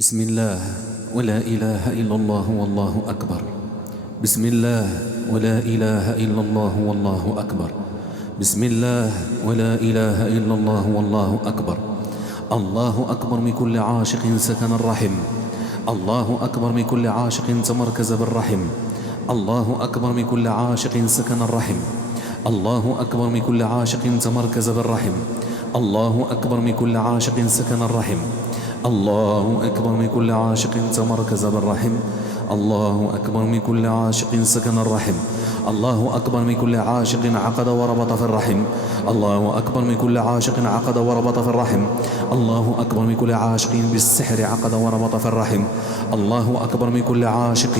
بسم الله ولا إله إلا الله والله أكبر. بسم الله ولا إله إلا الله والله أكبر. بسم الله ولا إله إلا الله والله أكبر. الله أكبر من كل عاشق سكن الرحم. الله أكبر من كل عاشق تمركز بالرحم. الله أكبر من كل عاشق سكن الرحم. الله أكبر من كل عاشق تمركز بالرحم. الله أكبر من كل عاشق سكن الرحم. الله أكبر من كل عاشق تمركز بالرحم. الله أكبر من كل عاشق سكن الرحم. الله أكبر من كل عاشق عقد وربط في الرحم. الله أكبر من كل عاشق عقد وربط في الرحم. الله أكبر من كل عاشق بالسحر عقد وربط في الرحم. الله أكبر من كل عاشق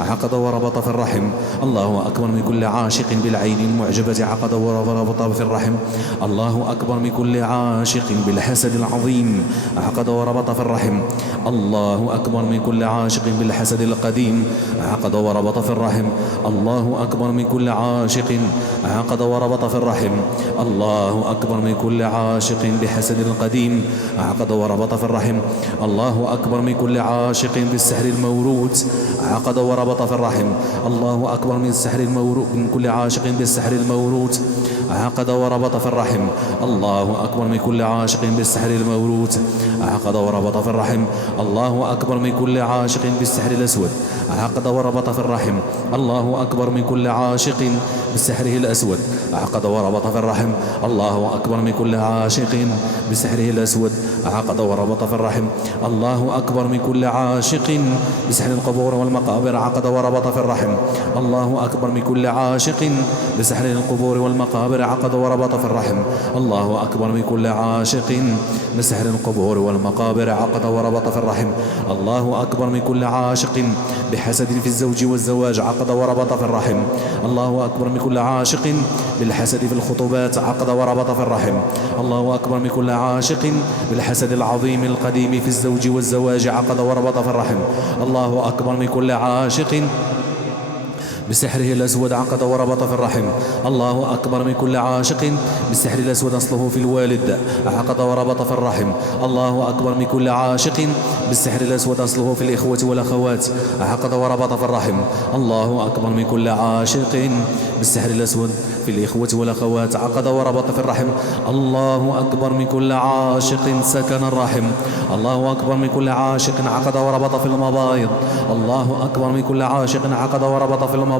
عقد وربط في الرحم. الله أكبر من كل عاشق بالعين المعجبة عقد وربط في الرحم. الله أكبر من كل عاشق بالحسد العظيم عقد وربط في الرحم. الله أكبر من كل عاشق بالحسد القديم عقد وربط في الرحم. الله أكبر من كل عاشق عقد وربط في الرحم. الله أكبر من كل عاشق بحسد القديم عقد وربط في الرحم. الله أكبر من كل عاشق بالسحر الموروث عقد وربط في الرحم. الله أكبر من السحر الموروث من كل عاشق بالسحر الموروث عقد وربط في الرحم. الله أكبر من كل عاشق بالسحر الموروث عقد وربط في الرحم. الله أكبر من كل عاشق بالسحر الأسود عقد وربط في الرحم. الله أكبر من كل عاشق بسحره الأسود عقد وربط في الرحم. الله أكبر من كل عاشق بسحره الأسود عقد وربط في الرحم. الله أكبر من كل عاشق بسحر القبور والمقابر عقد وربط في الرحم. الله أكبر من كل عاشق بسحر القبور والمقابر عقد وربط في الرحم. الله أكبر من كل عاشق بسحر القبور والمقابر عقد وربط في الرحم. الله أكبر من كل عاشق بحسد في الزوج والزواج عقد وربط في الرحم. الله أكبر من كل عاشق بالحسد في الخطوبات عقد وربط في الرحم. الله أكبر من كل عاشق بالحسد العظيم القديم في الزوج والزواج عقد وربط في الرحم. الله أكبر من كل عاشق بسحره الأسود عقد وربط في الرحم. الله أكبر من كل عاشق بالسحر الأسود أصله في الوالد عقد وربط في الرحم. الله أكبر من كل عاشق بالسحر الأسود أصله في الإخوة والأخوات عقد وربط في الرحم. الله أكبر من كل عاشق بالسحر الأسود في الإخوة والأخوات عقد وربط في الرحم. الله أكبر من كل عاشق سكن الرحم. الله أكبر من كل عاشق عقد وربط في المبايض. الله أكبر من كل عاشق عقد وربط في المبايض.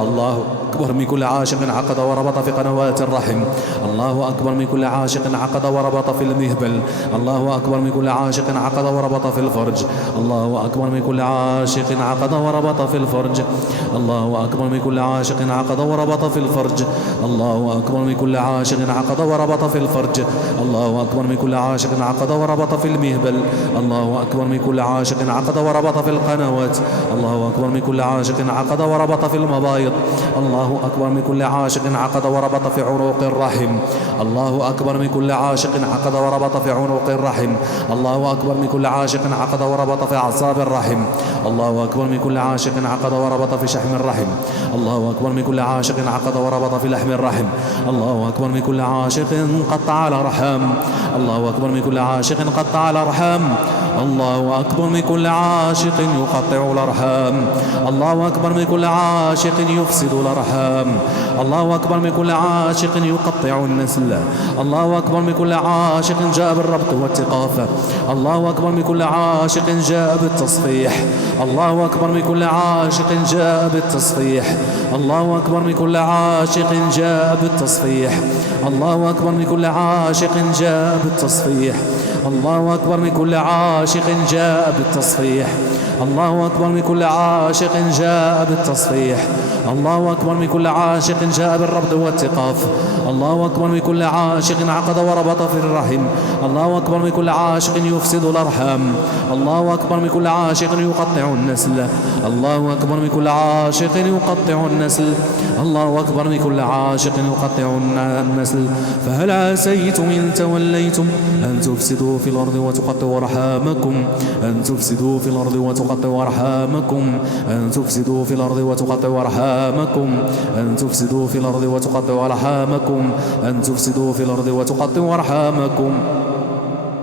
الله أكبر من كل عاشق عقد وربط في قنوات الرحم. الله أكبر من كل عاشق عقد وربط في المهبل. الله أكبر من كل عاشق عقد وربط في الفرج. الله أكبر من كل عاشق عقد وربط في الفرج. الله أكبر من كل عاشق عقد وربط في الفرج. الله أكبر من كل عاشق عقد وربط في الفرج. الله أكبر من كل عاشق عقد وربط في المهبل. الله أكبر من كل عاشق عقد وربط في القنوات. الله أكبر من كل عاشق عقد وربط في المبايض. الله أكبر من كل عاشق عقد وربط في عروق الرحم. الله أكبر من كل عاشق عقد وربط في عنق الرحم. الله أكبر من كل عاشق عقد وربط في أعصاب الرحم. الله أكبر من كل عاشق عقد وربط في شحم الرحم. الله أكبر من كل عاشق عقد وربط في لحم الرحم. الله أكبر من كل عاشق قطع الأرحام. الله أكبر من كل عاشق قطع الأرحام. الله أكبر من كل عاشق يقطع الأرحام. الله أكبر من كل عاشق يفسد الأرحام. الله أكبر من كل عاشق يقطع النسل. الله أكبر من كل عاشق جاء بالربط والثقافة. الله أكبر من كل عاشق جاء بالتصفيح. الله أكبر من كل عاشق جاء بالتصفيح. الله أكبر من كل عاشق جاء بالتصفيح. الله أكبر من كل عاشق جاء بالتصفيح. الله أكبر من كل عاشق جاء بالتصفيح. الله أكبر من كل عاشق جاء بالتصفيح. الله أكبر من كل عاشق جاء بالربط والتقاف. الله أكبر من كل عاشق عقد وربط في الرحم. الله أكبر من كل عاشق يفسد الأرحام. الله أكبر من كل عاشق يقطع النسل. الله أكبر من كل عاشق يقطع النسل. الله أكبر من كل عاشق يقطع النسل. فهل عسيتم إن توليتم أن تفسدوا في الأرض وتقطعوا أرحامكم. أن تفسدوا في الأرض وتقطعوا أرحامكم. أن تفسدوا في الأرض وتقطعوا أرحامكم. أن تفسدوا في الأرض وتقطعوا أرحامكم. أن تفسدوا في الأرض وتقطعوا أرحامكم.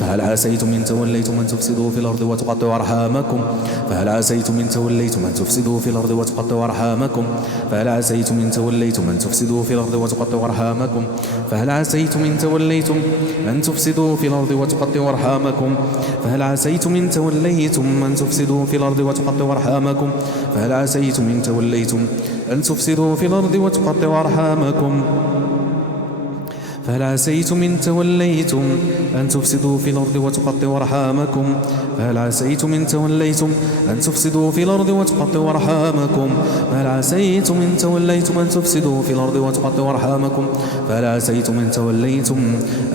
فهل عسيتم إن توليتم أن تفسدوا في الأرض وتقطعوا أرحامكم فهل عسيتم إن توليتم أن تفسدوا في الأرض وتقطعوا أرحامكم فهل عسيتم إن توليتم أن تفسدوا في الأرض وتقطعوا أرحامكم فهل عسيتم إن توليتم أن تفسدوا في الأرض وتقطعوا أرحامكم فهل عسيتم إن توليتم أن تفسدوا في الأرض وتقطعوا أرحامكم فهل عسيتم إن توليتم أن تفسدوا في الأرض وتقطعوا أرحامكم فهل عسيتم إن توليتم أن تفسدوا في الأرض وتقطعوا أرحامكم فهل عسيتم إن توليتم أن تفسدوا في الأرض وتقطعوا أرحامكم فهل عسيتم إن توليتم أن تفسدوا في الأرض وتقطعوا أرحامكم فهل عسيتم إن توليتم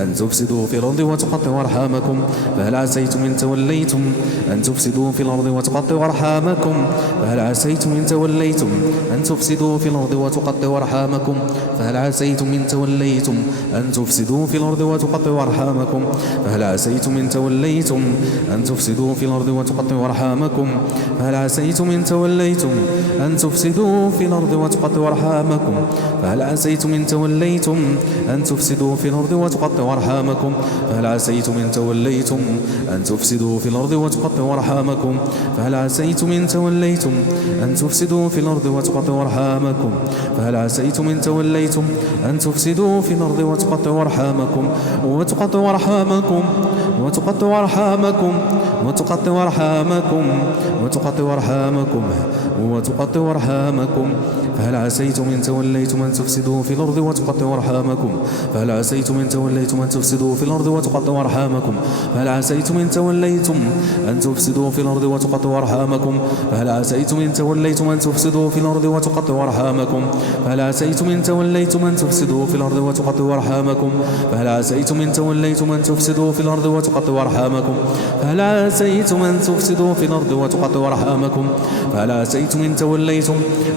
أن تفسدوا في الأرض وتقطعوا أرحامكم فهل عسيتم إن توليتم أن تفسدوا في الأرض وتقطعوا أرحامكم فهل عسيتم إن توليتم أن تفسدوا في الأرض وتقطعوا أرحامكم فهل عسيتم إن توليتم أن تفسدوا في الأرض وتقطعوا أرحامكم فهل عسيتم إن توليتم أن تفسدوا في الأرض وتقطعوا أرحامكم فهل عسيتم إن توليتم أن تفسدوا في الأرض وتقطعوا أرحامكم فهل عسيتم إن توليتم أن تفسدوا في الأرض وتقطعوا أرحامكم فهل عسيتم إن توليتم أن تفسدوا في الأرض وتقطعوا أرحامكم فهل عسيتم إن توليتم أن تفسدوا في الأرض وتقطعوا أرحامكم فهل عسيتم إن توليتم أن تفسدوا في الأرض وتقطعوا أرحامكم وتقطعوا أرحامكم وتقطعوا أرحامكم وتقطعوا أرحامكم وتقطعوا أرحامكم وتقطعوا أرحامكم فهل عسيتم إن توليتم أن تفسدوا في الأرض وتقطعوا أرحامكم فهل عسيتم إن توليتم أن تفسدوا في الأرض وتقطعوا أرحامكم فهل عسيتم إن توليتم أن تفسدوا في الأرض وتقطعوا أرحامكم فهل عسيتم إن توليتم أن تفسدوا في الأرض وتقطعوا أرحامكم فهل عسيتم إن توليتم أن تفسدوا في الأرض وتقطعوا أرحامكم فهل عسيتم إن توليتم أن تفسدوا في الأرض وتقطعوا أرحامكم فهل عسيتم أن تفسدوا في الأرض وتقطعوا أرحامكم فهل عسيتم إن توليتم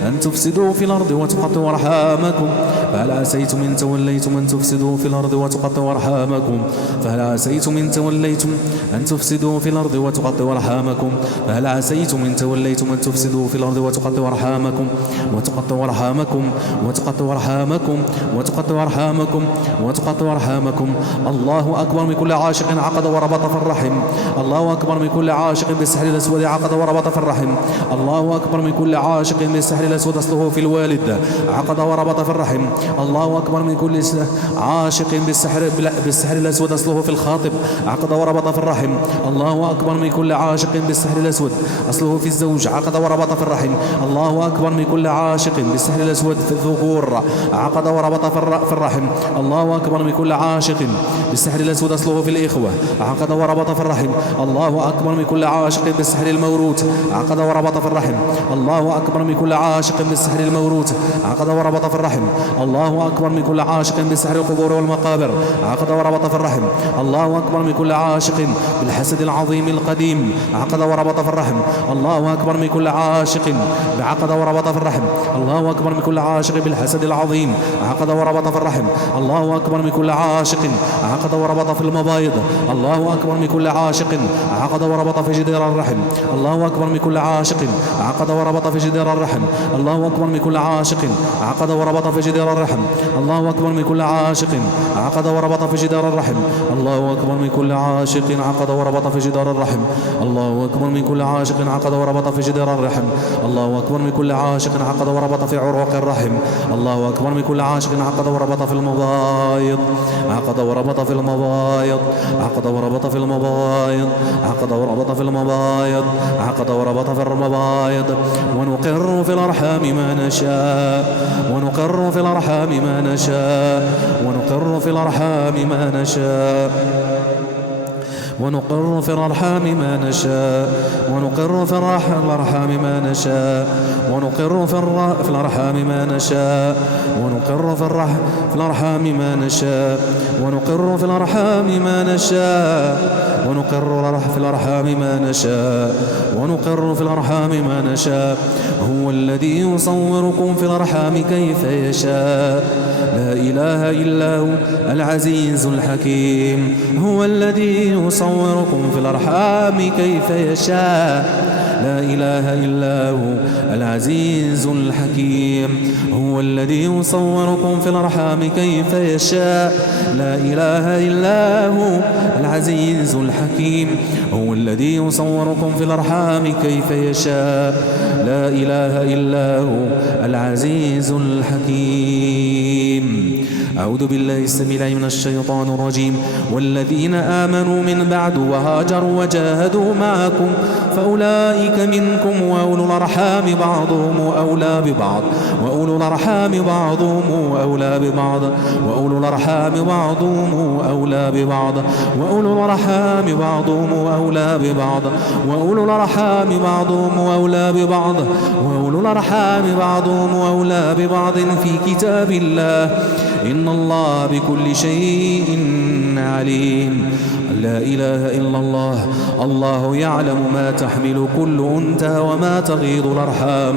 أن تفسدوا في الأرض وتقطعوا أرحامكم فهل عسيتم إن توليتم أن تفسدوا في الأرض وتقطعوا أرحامكم فهل عسيتم إن توليتم أن تفسدوا في الأرض وتقطعوا أرحامكم فهل عسيتم إن توليتم أن تفسدوا في الأرض وتقطعوا أرحامكم وتقطعوا أرحامكم وتقطعوا أرحامكم وتقطعوا أرحامكم وتقطعوا أرحامكم الله أكبر من كل عاشق عقد وربط في الرحم الله أكبر من كل عاشق بالسحر الأسود عقد وربط في الرحم الله أكبر من كل عاشق بالسحر الأسود أصله في الوالد عقد وربط في الرحم الله أكبر من كل عاشق بالسحر الأسود أصله في الخاطب عقد وربط في الرحم الله أكبر من كل عاشق بالسحر الأسود أصله في الزوج عقد وربط في الرحم الله أكبر من كل عاشق بالسحر الأسود في الذكور عقد وربط في الرحم الله أكبر من كل عاشق بالسحر الأسود أصله في الإخوة عقد وربط في الرحم الله أكبر من كل عاشق بالسحر الموروث عقد وربط في الرحم الله أكبر من كل عاشق بالسحر الموروث عقد وربط في الرحم الله أكبر من كل عاشق بالسحر القبور والمقابر عقد وربط في الرحم الله أكبر من كل عاشق بالحسد العظيم القديم عقد وربط في الرحم الله أكبر من كل عاشق بعقد وربط في الرحم الله أكبر من كل عاشق بالحسد العظيم عقد وربط في الرحم الله أكبر من كل عاشق عقد وربط في المبايض الله أكبر من كل عاشق عقد وربط في جدار الرحم الله أكبر من كل عاشق عقد وربط في جدار الرحم الله أكبر من كل عاشق عقد وربط في جدار الرحم الله أكبر من كل عاشق عقد وربط في جدار الرحم الله أكبر من كل عاشق عقد وربط في جدار الرحم الله أكبر من كل عاشق عقد وربط في جدار الرحم الله أكبر من كل عاشق عقد وربط في عروق الرحم الله أكبر من كل عاشق عقد وربط في المبايض عقد وربط في المبايض عقد وربط في المبايض عقد وربط في المبايض عقد وربط في المبايض ونقر في الأرحام ما نشاء ونقر في الأرحام ما نشاء ونقر في الأرحام ما نشاء ونقر في الأرحام ما نشاء ونقر في الأرحام ما نشاء ونقر في الأرحام ما نشاء ونقر في الأرحام ما نشاء ونقر في الأرحام ما نشاء ونقر في الأرحام ما نشاء ونقر في الأرحام ما نشاء هو الذي يصوركم في الأرحام كيف يشاء لا إله إلا هو العزيز الحكيم هو الذي يصوركم في الأرحام كيف يشاء لا إله إلا هو العزيز الحكيم. هو الذي يصوركم في الأرحام كيف يشاء. لا إله إلا هو العزيز الحكيم. هو الذي يصوركم في الأرحام كيف يشاء. لا إله إلا هو العزيز الحكيم. أعوذ بالله السميع العليم من الشيطان الرجيم. والذين آمنوا من بعد وهاجروا وجاهدوا معكم فأولئك منكم وأولو الأرحام بعضهم أولى ببعض وأولو الأرحام بعضهم أولى ببعض وأولو الأرحام بعضهم أولى ببعض وأولو الأرحام بعضهم أولى ببعض وأولو الأرحام بعضهم أولى ببعض وأولو الأرحام بعضهم أولى ببعض في كتاب الله إن الله بكل شيء عليم. لا إله إلا الله. الله يعلم ما تحمل كل أنثى وما تغيض الأرحام.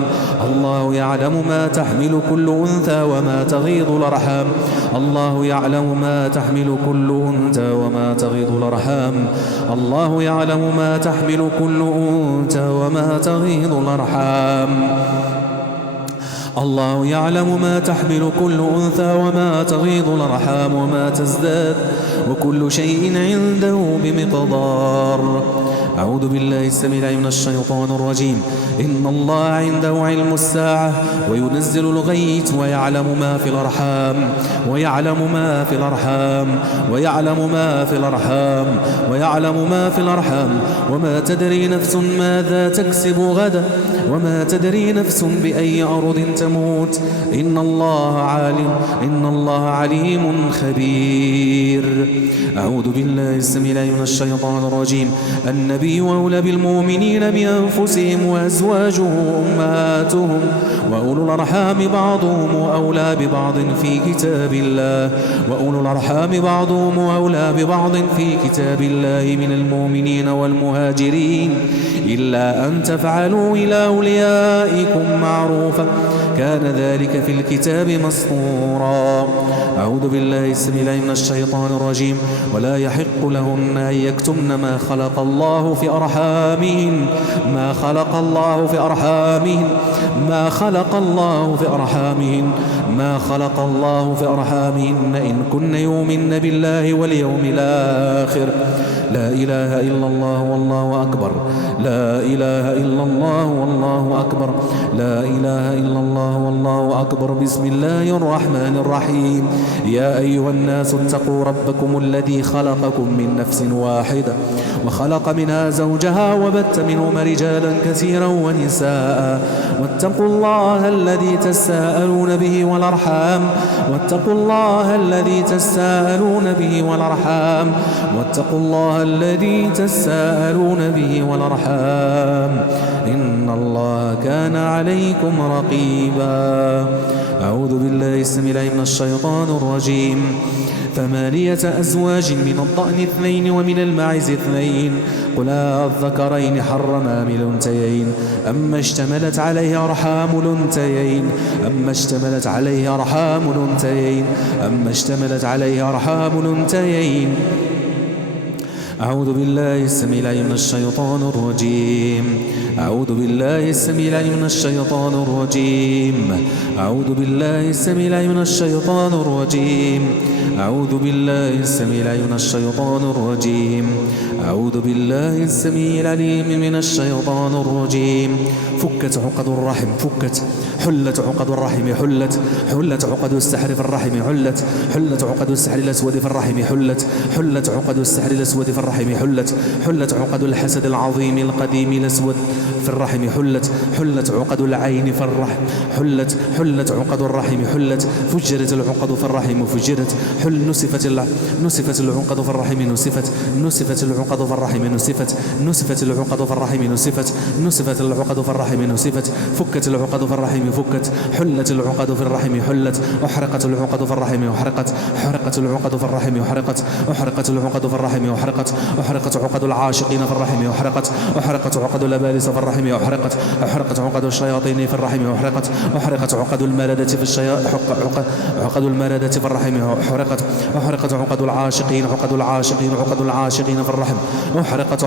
الله يعلم ما تحمل كل أنثى وما تغيض الأرحام. الله يعلم ما تحمل كل أنثى وما تغيض الأرحام. الله يعلم ما تحمل كل أنثى وما تغيض الأرحام. الله يعلم ما تحمل كل أنثى وما تغيض الأرحام وما تزداد وكل شيء عنده بمقدار. أعوذ بالله السميع العليم من الشيطان الرجيم. إن الله عنده علم الساعة وينزل الغيث ويعلم ما في الأرحام ويعلم ما في الأرحام ويعلم ما في الأرحام ويعلم ما في الأرحام وما تدري نفس ماذا تكسب غدا وما تدري نفس بأي أرض تموت. إن الله عليم خبير. أعوذ بالله السميع العليم من الشيطان الرجيم. النبي أولى بالمؤمنين بأنفسهم وأزواجه أمهاتهم وأولو الأرحام بعضهم أولى ببعض في كتاب الله وأولو الأرحام بعضهم أولى ببعض في كتاب الله من المؤمنين والمهاجرين إلا أن تفعلوا إلى أوليائكم معروفا كان ذلك في الكتاب مسطورا. أعوذ بالله السميع العليم من الشيطان الرجيم. ولا يحق لهن أن يكتمن ما خلق الله في أرحامهن ما خلق الله في أرحامهن ما خلق الله في أرحامهن ما خلق الله في أرحامهن إن كن يؤمن بالله واليوم الآخر. لا إله إلا الله والله أكبر. لا إله إلا الله والله أكبر. لا إله إلا الله والله أكبر. بسم الله الرحمن الرحيم. يا أيها الناس اتقوا ربكم الذي خلقكم من نفس واحدة وخلق منها زوجها وبث منهما رجالا كثيرا ونساء واتقوا الله الذي تساءلون به والأرحام واتقوا الله الذي تساءلون به والأرحام واتقوا الله الذي تساءلون به والأرحام إن الله كان عليكم رقيبا. أعوذ بالله السميع العليم من الشيطان الرجيم. 8 أزواج من الضأن 2 ومن المعز 2 قل الذكرين حرم أم الأنثيين أما اشتملت عليه أرحام الأنثيين أما اشتملت عليه أرحام الأنثيين أما اشتملت عليه أرحام الأنثيين. أعوذ بالله السميع العليم من الشيطان الرجيم. أعوذ بالله السميع العليم من الشيطان الرجيم. أعوذ بالله السميع العليم من الشيطان الرجيم. أعوذ بالله السميع العليم من الشيطان الرجيم. أعوذ بالله السميع العليم من الشيطان الرجيم. فكت عقد الرحم فكت حلت عقد الرحم حلت عقد السحر في الرحم حلت عقد السحر الأسود في الرحم حلت عقد السحر الأسود في الرحم حلت عقد الحسد العظيم القديم الأسود في الرحم حلت عقد العين في الرحم حلت عقد الرحم فجرت العقد في الرحم فجرت نسفت العقد في الرحم نسفت العقد في الرحم نسفت العقد في الرحم نسفت العقد في الرحم نسفت فكت العقد في الرحم فكت حلت العقد في الرحم حلت أحرقت العقد في الرحم أحرقت العقد في الرحم أحرقت العقد في الرحم أحرقت عقد العاشقين في الرحم أحرقت عقد الأبالسة في الرحم أحرقت عقد الشياطين في الرحم أحرقت عقد المردة في عقد المردة في الرحم أحرقت عقد العاشقين في الرحم أحرقت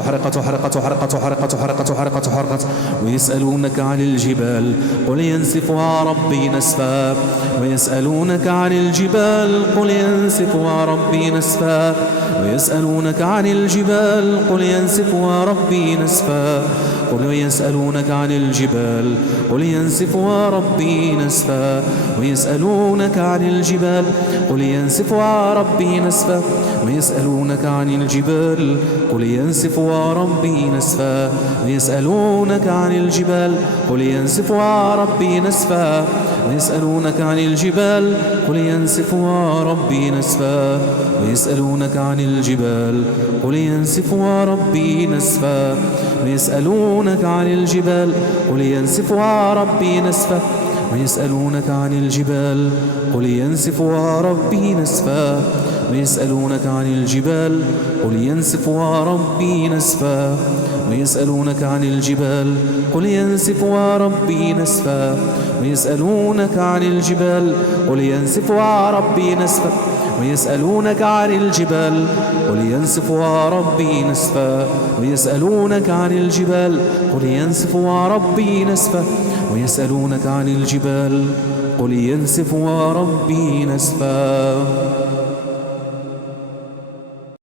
ويسألونك عن الجبال قل ينسفها ربي نسفا ويسألونك عن الجبال قل ينسفها ربي نسفا ويسألونك عن الجبال قل ينسفها ربي نسفا ويسألونك عن الجبال قل ينسفها ربي نسفا ويسألونك عن الجبال قل ينسفها ربي نسفا ويسألونك عن الجبال قل ينسفها ربي نسفا ويسألونك عن الجبال قل ينسفها ربي نسفا ويسألونك عن الجبال قل ينسفها ربي نسفا ويسألونك عن الجبال قل ينسفها ربي نسفا ويسألونك عن الجبال قل ينسفها ربي نسفا ويسألونك عن الجبال قل ينسفها ربي نسفا ويسألونك عن الجبال قل ينسفها ربي نسفا ويسألونك عن الجبال قل ينسفها ربي نسفا ويسألونك عن الجبال قل ينسفها ربي نسفا ويسألونك عن الجبال قل ينسفها ربي نسفا ويسألونك عن الجبال قل ينسفها ربي نسفا ويسألونك عن الجبال قل ينسفها ربي نسفا.